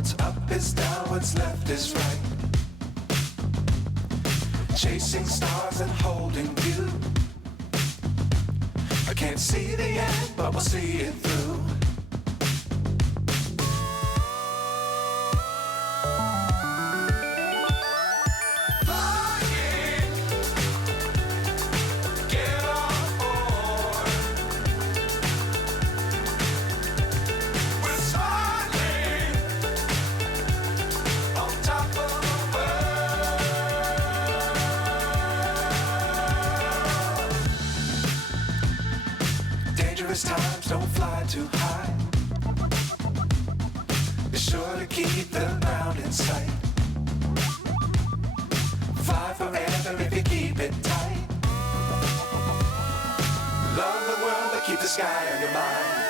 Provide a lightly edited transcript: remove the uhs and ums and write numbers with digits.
What's up is down, what's left is right. Chasing stars and holding you. I can't see the end, but we'll see it through. Dangerous times, don't fly too high. Be sure to keep the ground in sight. Fly forever if you keep it tight. Love the world, but keep the sky on your mind.